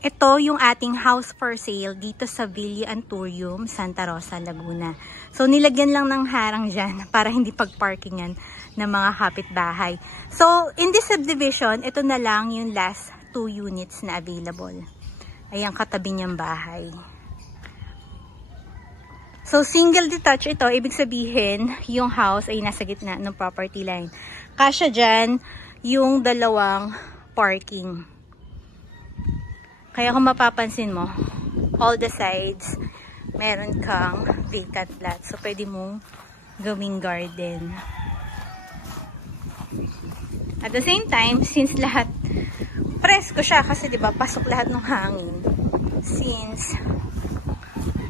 Ito yung ating house for sale dito sa Villa Anturium, Santa Rosa, Laguna. So, nilagyan lang ng harang dyan para hindi pagparkingan ng mga kapitbahay. So, in this subdivision, ito na lang yung last 2 units na available. Ayan, katabi niyang bahay. So, single detached ito. Ibig sabihin, yung house ay nasa gitna ng property line. Kasya dyan yung dalawang parking. Kaya kung mapapansin mo, all the sides, meron kang vacant lot. So, pwede mong gawing garden. At the same time, since lahat presko siya, kasi diba, pasok lahat ng hangin. Since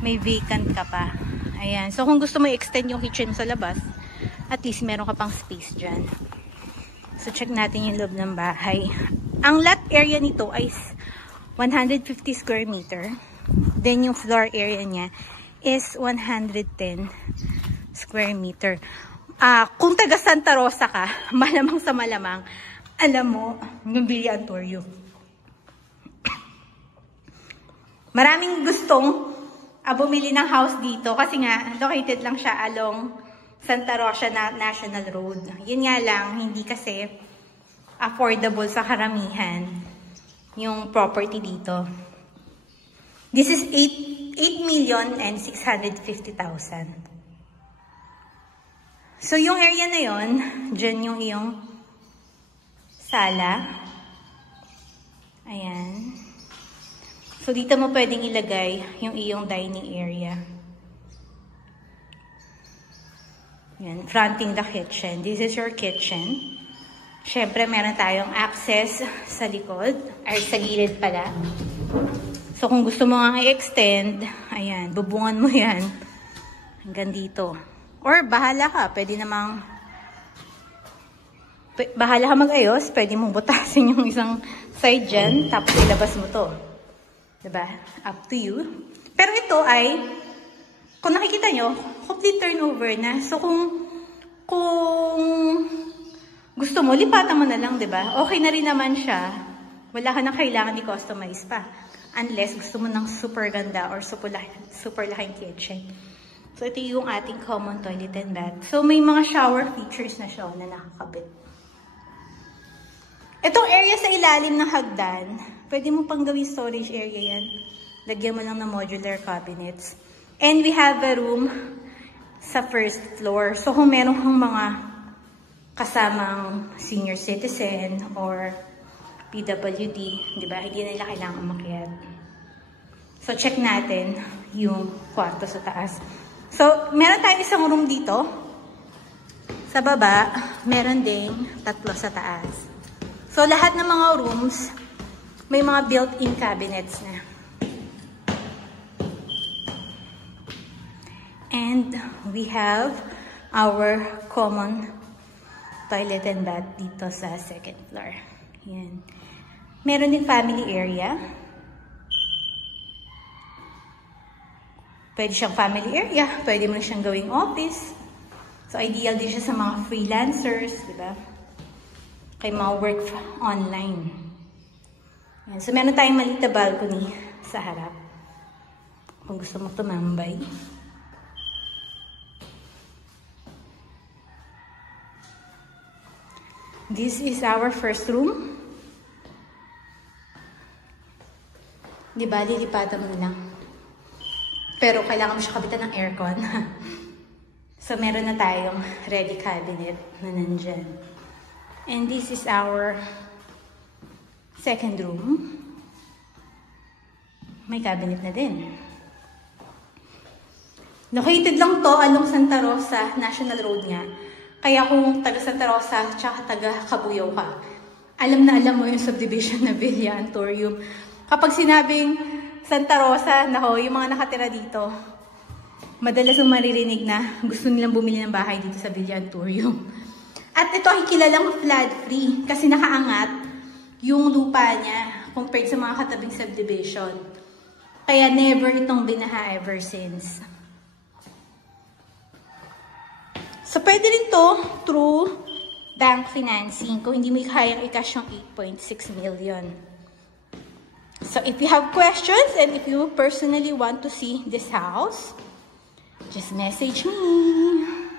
may vacant ka pa. Ayan. So, kung gusto mo i-extend yung kitchen sa labas, at least meron ka pang space dyan. So, check natin yung loob ng bahay. Ang lot area nito ay 150 square meter. Then, yung floor area niya is 110 square meter. Kung taga Santa Rosa ka, malamang sa malamang, alam mo, yung Villa Anturium. Maraming gustong bumili ng house dito kasi nga, located lang siya along Santa Rosa National Road. Yun nga lang, hindi kasi affordable sa karamihan yung property dito. This is 8,650,000. So, yung area na yon, dyan yung iyong sala. Ayan. So, dito mo pwedeng ilagay yung iyong dining area. Ayan, fronting the kitchen. This is your kitchen. Siyempre, meron tayong access sa likod, ay sa gilid pala. So, kung gusto mo nga i-extend, ayan, bubungan mo yan hanggang dito. Or, bahala ka. Bahala ka mag-ayos. Pwede mong butasin yung isang side dyan, tapos ilabas mo to. Diba? Up to you. Pero ito ay, kung nakikita nyo, complete turnover na. So, kung gusto mo, lipatan mo na lang, diba? Okay na rin naman siya. Wala ka na kailangan i-customize pa. Unless gusto mo ng super ganda or super laking kitchen. So, ito yung ating common toilet and bath. So, may mga shower features na siya na nakakabit. Itong area sa ilalim ng hagdan, pwede mo pang gawin storage area yan. Lagyan mo lang ng modular cabinets. And we have a room sa first floor. So, kung meron kang mga kasamang senior citizen or PWD, di ba? Hindi nila kailangan umakyat. So, check natin yung kwarto sa taas. So, meron tayong isang room dito. Sa baba, meron ding 3 sa taas. So, lahat ng mga rooms, may mga built-in cabinets na. And we have our common toilet and bath dito sa second floor. Yan. Meron din family area. Pwede siyang family area. Pwede mo siyang gawing office. So, ideal din siya sa mga freelancers, di ba? Kay mga work online. Yan. So, meron tayong maliit na balcony sa harap. Kung gusto mo tumambay. This is our first room. Di ba, lilipatan mo lang. Pero kailangan mo siya kabitan ng aircon. So, meron na tayong ready cabinet na nandyan. And this is our second room. May cabinet na din. Located lang to along Santa Rosa National Road nga. Kaya kung taga Santa Rosa tsaka taga Cabuyao ka, alam na alam mo yung subdivision na Villa Anturium. Kapag sinabing Santa Rosa, nako, yung mga nakatira dito, madalas yung maririnig na gusto nilang bumili ng bahay dito sa Villa Anturium. At ito ay kilalang flood-free kasi nakaangat yung lupa niya compared sa mga katabing subdivision. Kaya never itong binaha ever since. So, pwede rin to through bank financing kung hindi mo kayang i-cash yung 8.6 million. So if you have questions and if you personally want to see this house, just message me.